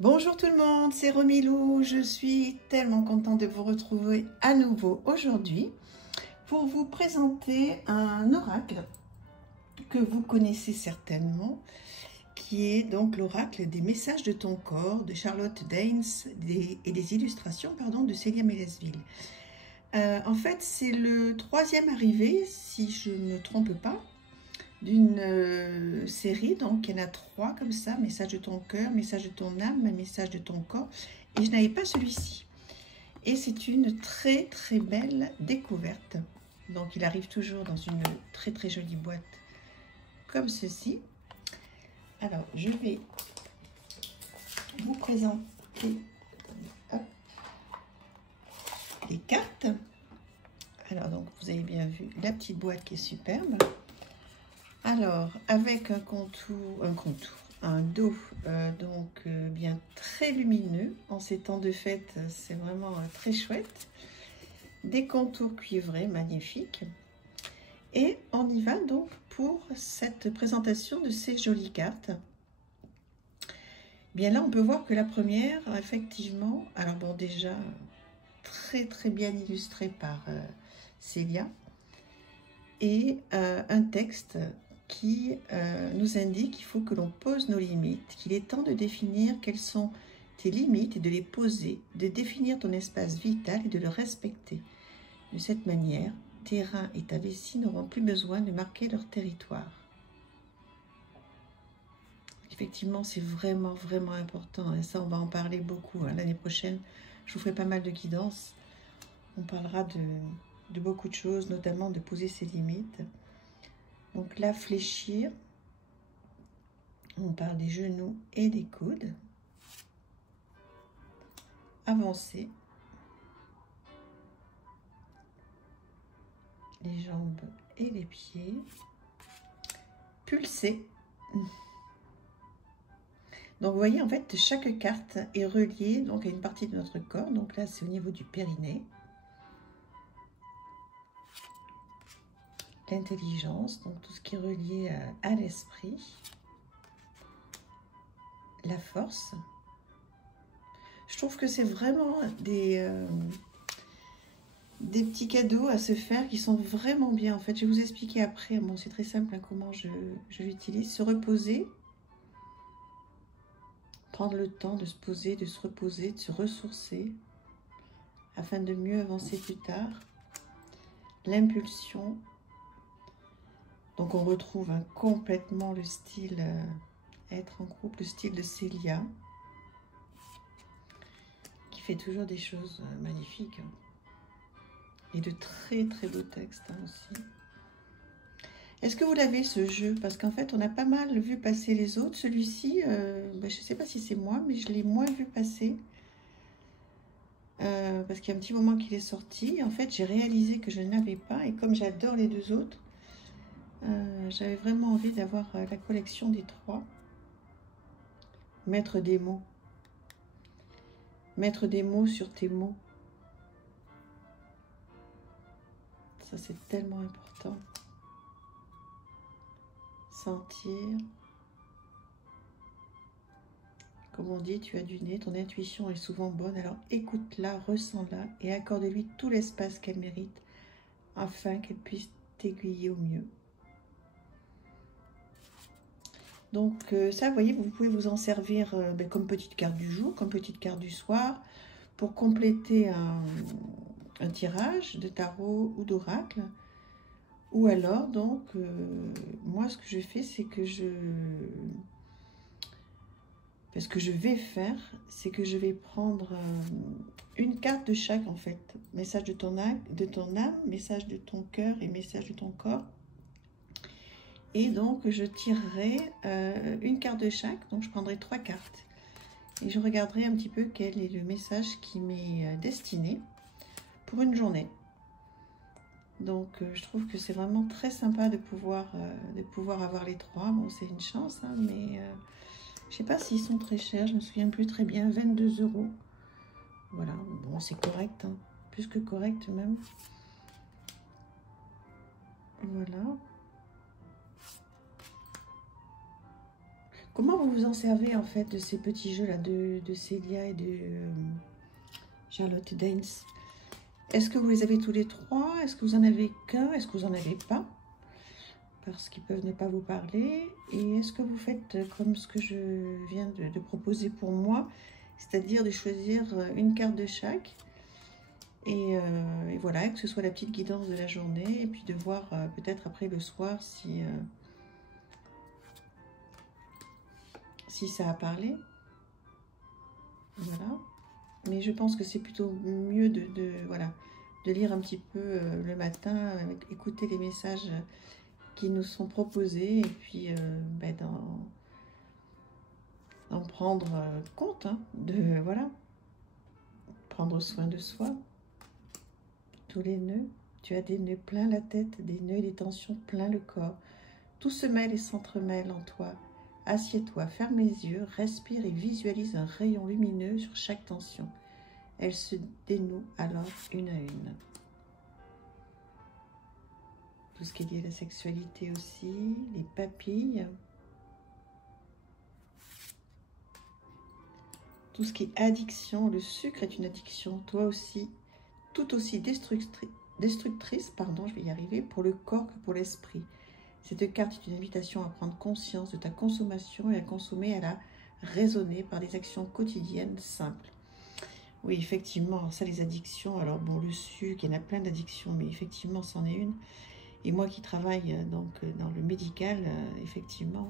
Bonjour tout le monde, c'est Romilou. Je suis tellement contente de vous retrouver à nouveau aujourd'hui pour vous présenter un oracle que vous connaissez certainement, qui est donc l'oracle des messages de ton corps de Charlotte Daines et des illustrations de Célia Mélesville. En fait, c'est le troisième arrivé, si je ne me trompe pas, d'une série. Donc il y en a 3 comme ça: message de ton cœur, message de ton âme, message de ton corps, et je n'avais pas celui-ci, et c'est une très très belle découverte. Donc il arrive toujours dans une très très jolie boîte comme ceci. Alors je vais vous présenter les cartes. Alors donc vous avez bien vu la petite boîte qui est superbe. Alors, avec un dos bien très lumineux. En ces temps de fête, c'est vraiment très chouette. Des contours cuivrés magnifiques. Et on y va donc pour cette présentation de ces jolies cartes. Bien là, on peut voir que la première, effectivement, alors bon, déjà très très bien illustrée par Célia, et un texte qui nous indique qu'il faut que l'on pose nos limites, qu'il est temps de définir quelles sont tes limites et de les poser, de définir ton espace vital et de le respecter. De cette manière, tes reins et ta vessie n'auront plus besoin de marquer leur territoire. Effectivement, c'est vraiment vraiment important, et ça on va en parler beaucoup. L'année prochaine, je vous ferai pas mal de guidance. On parlera de beaucoup de choses, notamment de poser ses limites. Donc là, fléchir, on parle des genoux et des coudes. Avancer, les jambes et les pieds. Pulser. Donc vous voyez, en fait, chaque carte est reliée donc à une partie de notre corps. Donc là, c'est au niveau du périnée. L'intelligence, donc tout ce qui est relié à l'esprit. La force. Je trouve que c'est vraiment des petits cadeaux à se faire qui sont vraiment bien. En fait, je vais vous expliquer après. Bon, c'est très simple comment je l'utilise. Se reposer. Prendre le temps de se poser, de se reposer, de se ressourcer afin de mieux avancer plus tard. L'impulsion. Donc on retrouve complètement le style être en groupe, le style de Célia, qui fait toujours des choses magnifiques. Et de très très beaux textes aussi. Est-ce que vous l'avez, ce jeu? Parce qu'en fait, on a pas mal vu passer les autres. Celui-ci, je ne sais pas si c'est moi, mais je l'ai moins vu passer. Parce qu'il y a un petit moment qu'il est sorti. En fait, j'ai réalisé que je n'avais pas. Et comme j'adore les deux autres, j'avais vraiment envie d'avoir la collection des 3. Mettre des mots. Mettre des mots sur tes mots. Ça, c'est tellement important. Sentir. Comme on dit, tu as du nez, ton intuition est souvent bonne, alors écoute-la, ressens-la et accorde-lui tout l'espace qu'elle mérite afin qu'elle puisse t'aiguiller au mieux. Donc ça, vous voyez, vous pouvez vous en servir comme petite carte du jour, comme petite carte du soir, pour compléter un tirage de tarot ou d'oracle. Ou alors, donc, moi, ce que je fais, c'est que ce que je vais faire, c'est que je vais prendre une carte de chaque, en fait. Message de ton âme, message de ton cœur et message de ton corps. Et donc, je tirerai une carte de chaque. Donc, je prendrai 3 cartes. Et je regarderai un petit peu quel est le message qui m'est destiné pour une journée. Donc, je trouve que c'est vraiment très sympa de pouvoir avoir les 3. Bon, c'est une chance, hein, mais je ne sais pas s'ils sont très chers. Je ne me souviens plus très bien. 22 €. Voilà, bon, c'est correct, hein, plus que correct même. Voilà. Comment vous vous en servez en fait de ces petits jeux là de Célia et de Charlotte Danes? Est-ce que vous les avez tous les trois? Est-ce que vous en avez qu'un? Est-ce que vous en avez pas? Parce qu'ils peuvent ne pas vous parler. Et est-ce que vous faites comme ce que je viens de proposer pour moi, c'est-à-dire de choisir une carte de chaque et voilà, que ce soit la petite guidance de la journée et puis de voir peut-être après le soir si ça a parlé. Voilà. Mais je pense que c'est plutôt mieux voilà, de lire un petit peu le matin, écouter les messages qui nous sont proposés et puis d'en prendre compte, hein, voilà, prendre soin de soi. Tous les nœuds, tu as des nœuds plein la tête, des nœuds et des tensions plein le corps. Tout se mêle et s'entremêle en toi. Assieds-toi, ferme les yeux, respire et visualise un rayon lumineux sur chaque tension. Elle se dénoue alors une à une. Tout ce qui est lié à la sexualité aussi, les papilles. Tout ce qui est addiction, le sucre est une addiction, toi aussi, tout aussi destructrice, pardon, je vais y arriver, pour le corps que pour l'esprit. Cette carte est une invitation à prendre conscience de ta consommation et à consommer, à la raisonner par des actions quotidiennes simples. Oui, effectivement, ça, les addictions, alors bon, le sucre, il y en a plein d'addictions, mais effectivement, c'en est une. Et moi qui travaille donc dans le médical, effectivement,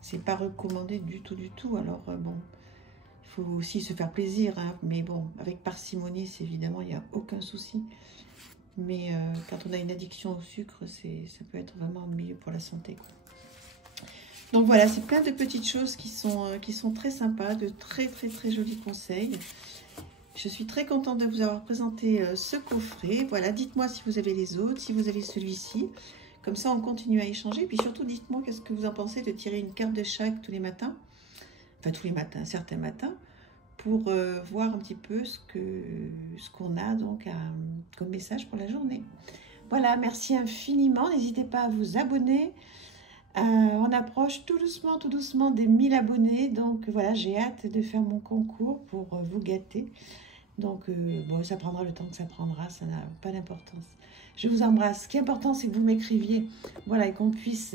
c'est pas recommandé du tout. Alors bon, il faut aussi se faire plaisir, hein, mais bon, avec parcimonie, c'est évidemment, il n'y a aucun souci. Mais quand on a une addiction au sucre, ça peut être vraiment mieux pour la santé, quoi. Donc voilà, c'est plein de petites choses qui sont très sympas, de très jolis conseils. Je suis très contente de vous avoir présenté ce coffret. Voilà, dites-moi si vous avez les autres, si vous avez celui-ci. Comme ça, on continue à échanger. Puis surtout, dites-moi qu'est-ce que vous en pensez de tirer une carte de chaque tous les matins. Enfin, tous les matins, certains matins. Pour voir un petit peu ce qu'on a donc comme message pour la journée. Voilà, merci infiniment. N'hésitez pas à vous abonner. On approche tout doucement des 1000 abonnés. Donc voilà, j'ai hâte de faire mon concours pour vous gâter. Donc bon, ça prendra le temps que ça prendra, ça n'a pas d'importance. Je vous embrasse. Ce qui est important, c'est que vous m'écriviez, voilà, et qu'on puisse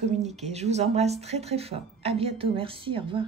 communiquer. Je vous embrasse très fort. À bientôt. Merci. Au revoir.